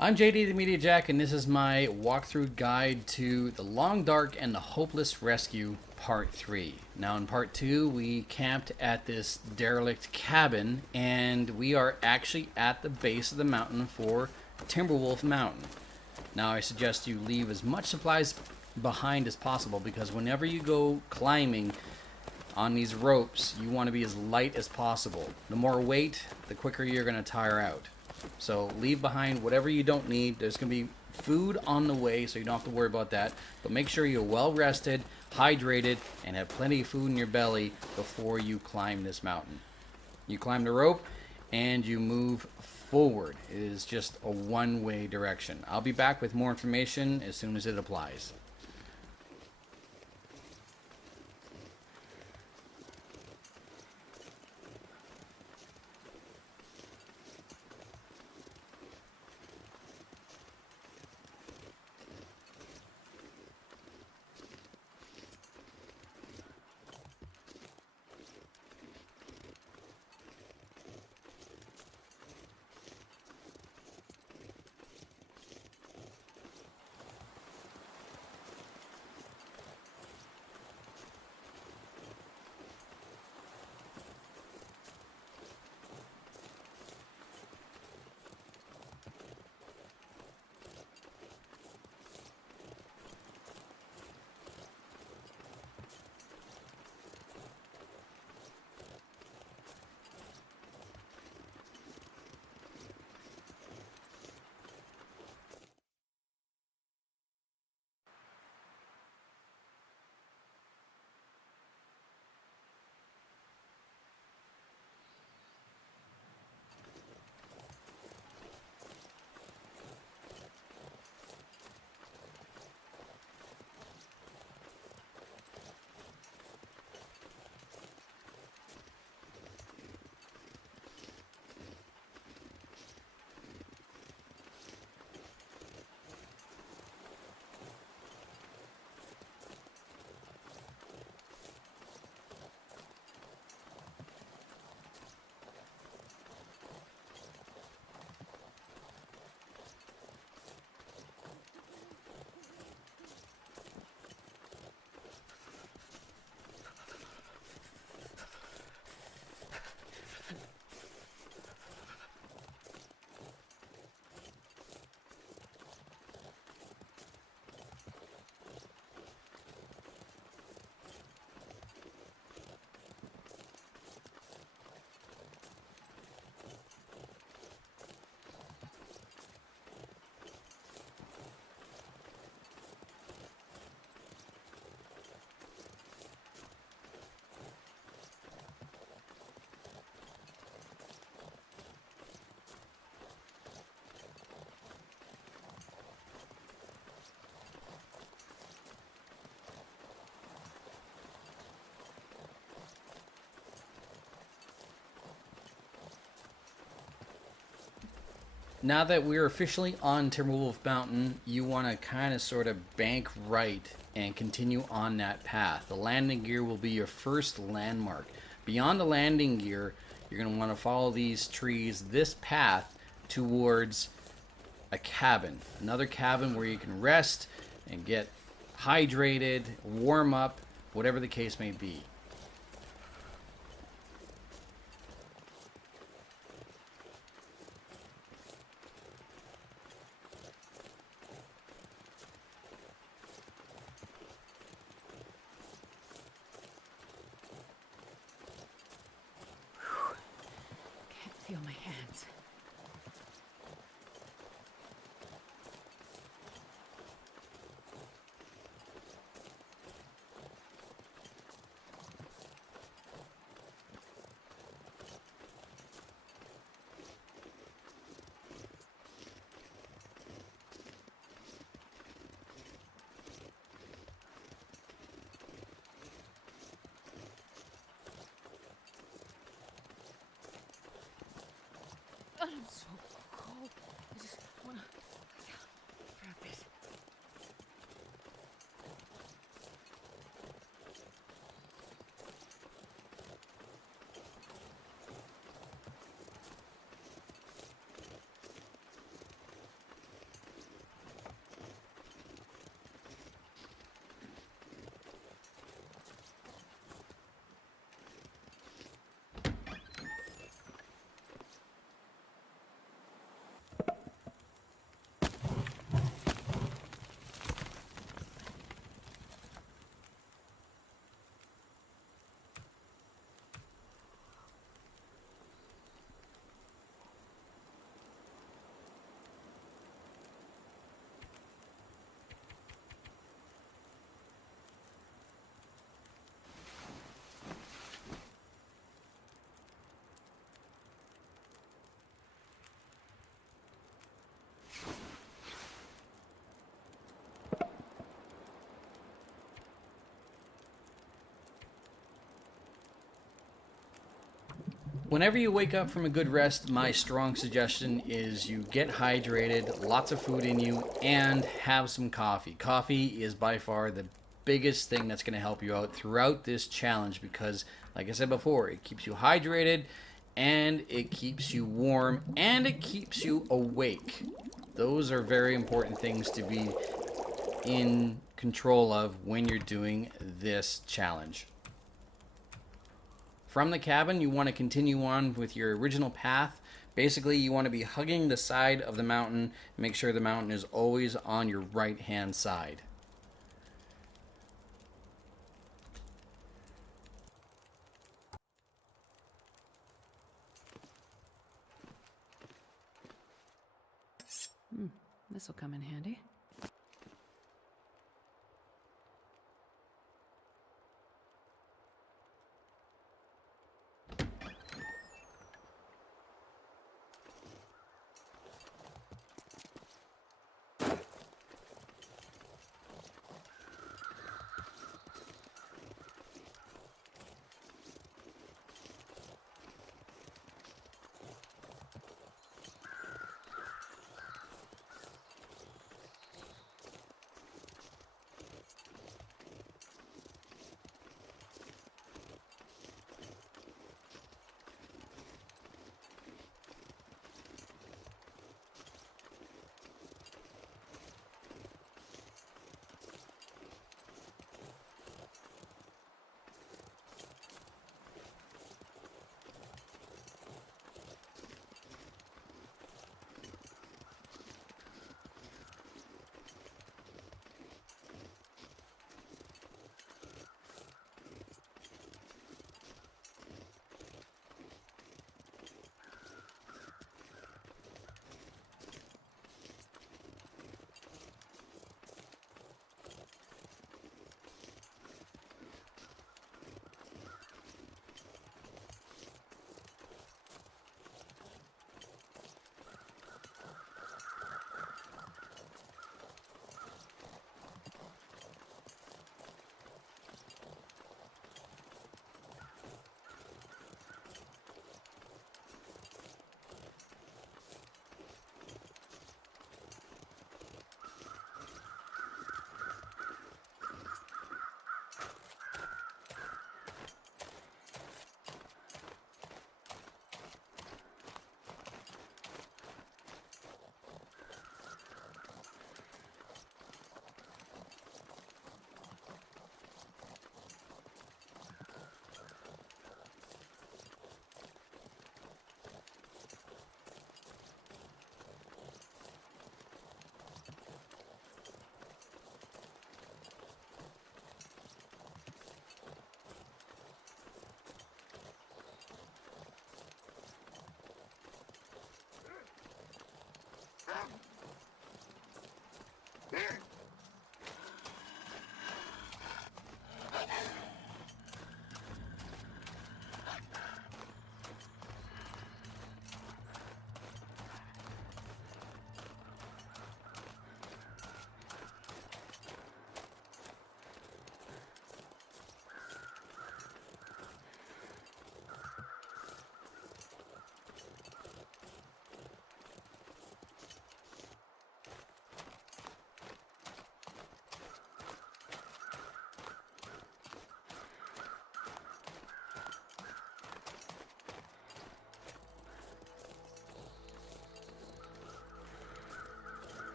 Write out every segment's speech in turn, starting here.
I'm JD the Media Jack, and this is my walkthrough guide to The Long Dark and the Hopeless Rescue Part 3. Now, in Part 2, we camped at this derelict cabin, and we are actually at the base of the mountain for Timberwolf Mountain. Now, I suggest you leave as much supplies behind as possible because whenever you go climbing on these ropes, you want to be as light as possible. The more weight, the quicker you're going to tire out. So leave behind whatever you don't need. There's going to be food on the way, so you don't have to worry about that. But make sure you're well rested, hydrated, and have plenty of food in your belly before you climb this mountain. You climb the rope and you move forward. It is just a one-way direction. I'll be back with more information as soon as it applies. Now that we're officially on Timberwolf Mountain, you want to kind of sort of bank right and continue on that path. The landing gear will be your first landmark. Beyond the landing gear, you're going to want to follow these trees, this path towards a cabin. Another cabin where you can rest and get hydrated, warm up, whatever the case may be. Can't feel my hands. Whenever you wake up from a good rest, my strong suggestion is you get hydrated, lots of food in you, and have some coffee. Coffee is by far the biggest thing that's going to help you out throughout this challenge because, like I said before, it keeps you hydrated, and it keeps you warm, and it keeps you awake. Those are very important things to be in control of when you're doing this challenge. From the cabin, you want to continue on with your original path. Basically, you want to be hugging the side of the mountain. Make sure the mountain is always on your right-hand side. This will come in handy.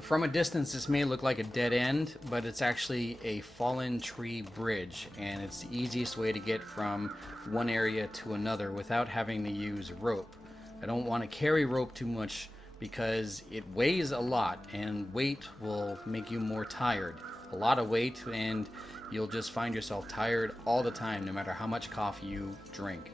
From a distance, this may look like a dead end, but it's actually a fallen tree bridge, and it's the easiest way to get from one area to another without having to use rope. I don't want to carry rope too much because it weighs a lot, and weight will make you more tired. A lot of weight, and you'll just find yourself tired all the time, no matter how much coffee you drink.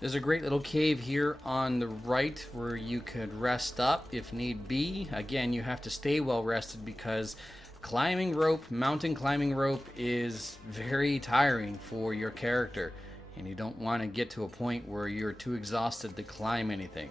There's a great little cave here on the right where you could rest up if need be. Again, you have to stay well rested because climbing rope, mountain climbing rope, is very tiring for your character. And you don't want to get to a point where you're too exhausted to climb anything.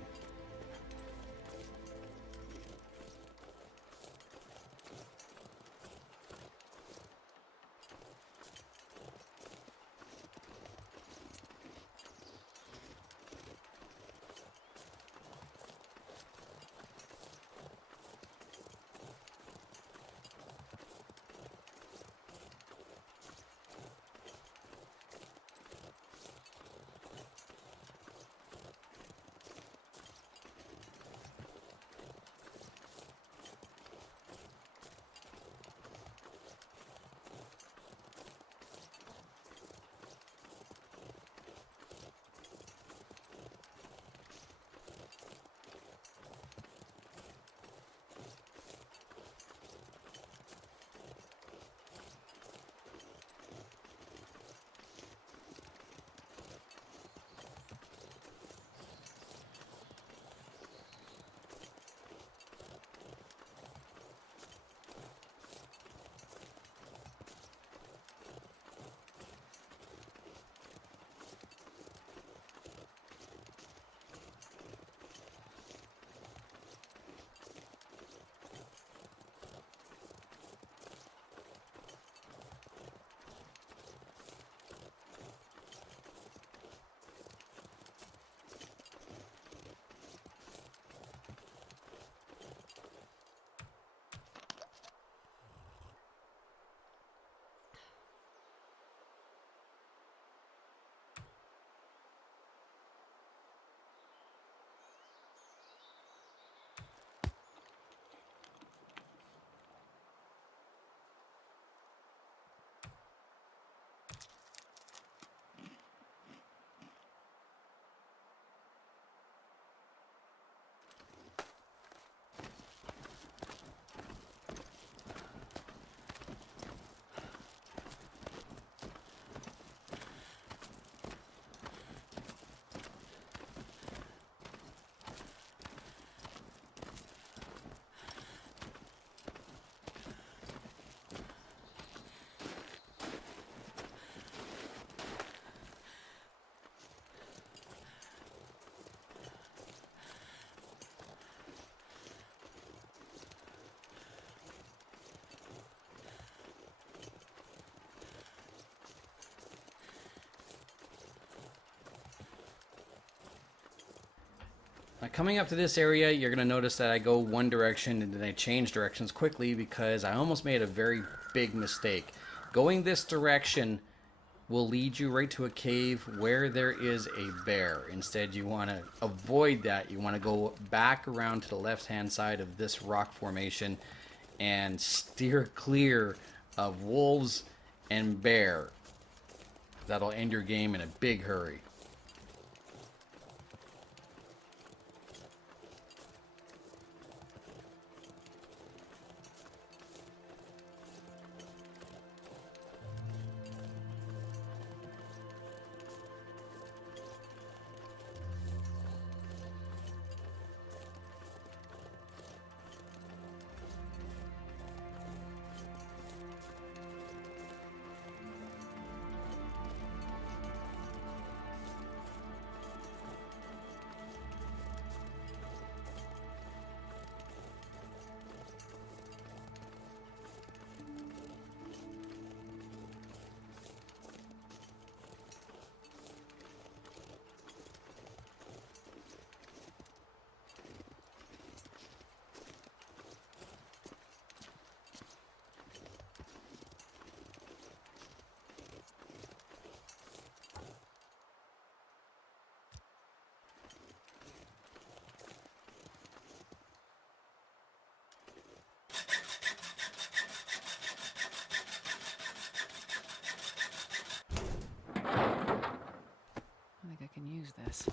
Now, coming up to this area, you're going to notice that I go one direction and then I change directions quickly because I almost made a very big mistake. Going this direction will lead you right to a cave where there is a bear. Instead, you want to avoid that. You want to go back around to the left-hand side of this rock formation and steer clear of wolves and bear. That'll end your game in a big hurry. this.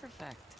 Perfect.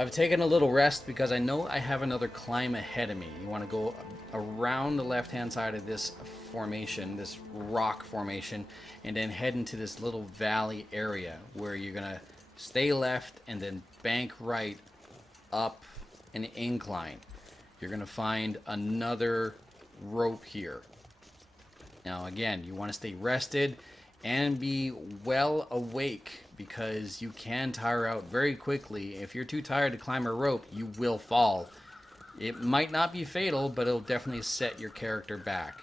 I've taken a little rest because I know I have another climb ahead of me. You want to go around the left-hand side of this formation, this rock formation, and then head into this little valley area where you're going to stay left and then bank right up an incline. You're going to find another rope here. Now, again, you want to stay rested and be well awake because you can tire out very quickly. If you're too tired to climb a rope, you will fall. It might not be fatal, but it'll definitely set your character back.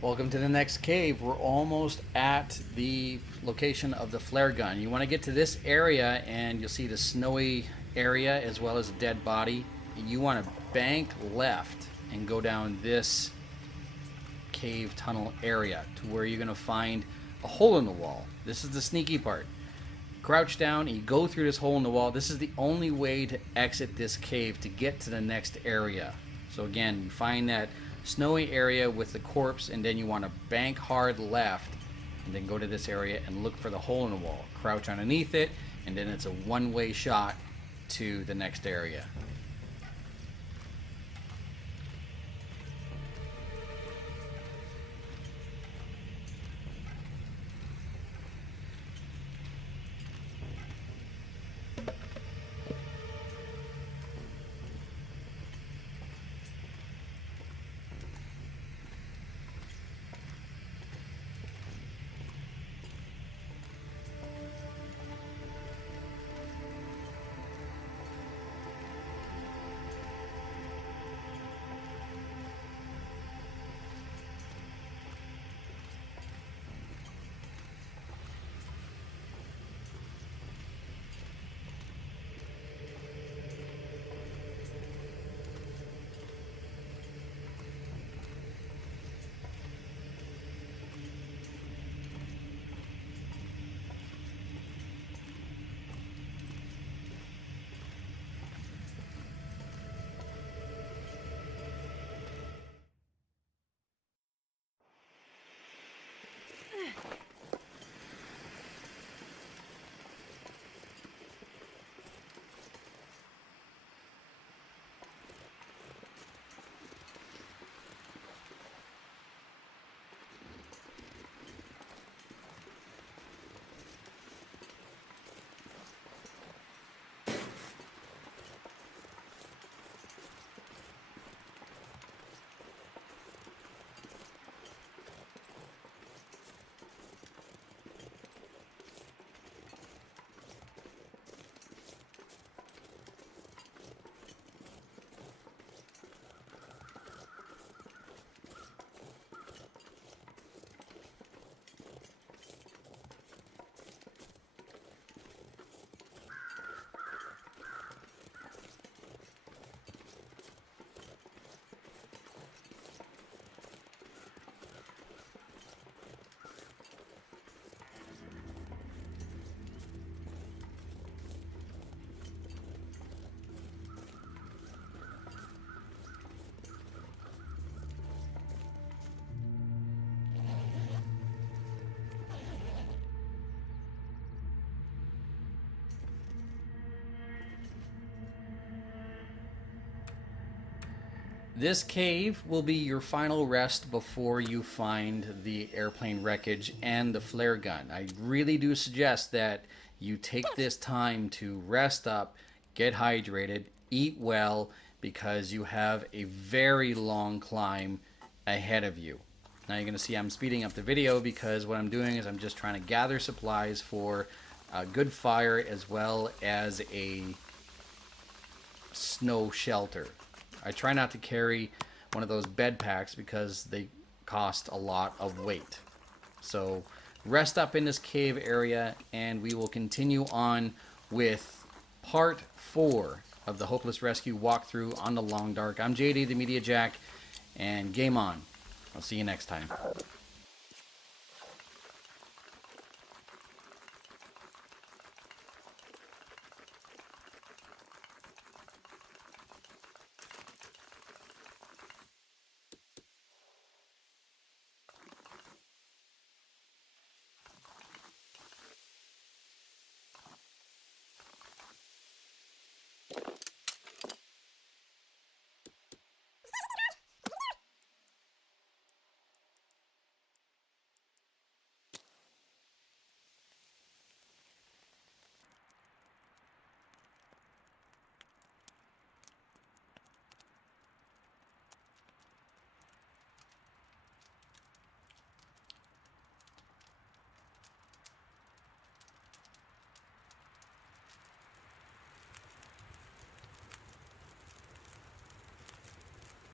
Welcome to the next cave. We're almost at the location of the flare gun. You want to get to this area and you'll see the snowy area as well as a dead body. You want to bank left and go down this cave tunnel area to where you're going to find a hole in the wall. This is the sneaky part. Crouch down and you go through this hole in the wall. This is the only way to exit this cave to get to the next area. So again, you find that snowy area with the corpse, and then you want to bank hard left and then go to this area and look for the hole in the wall. Crouch underneath it, and then it's a one-way shot to the next area. This cave will be your final rest before you find the airplane wreckage and the flare gun. I really do suggest that you take this time to rest up, get hydrated, eat well, because you have a very long climb ahead of you. Now you're going to see I'm speeding up the video because what I'm doing is I'm just trying to gather supplies for a good fire as well as a snow shelter. I try not to carry one of those bed packs because they cost a lot of weight. So rest up in this cave area and we will continue on with part 4 of the Hopeless Rescue walkthrough on the Long Dark. I'm JD, the Media Jack, and game on. I'll see you next time.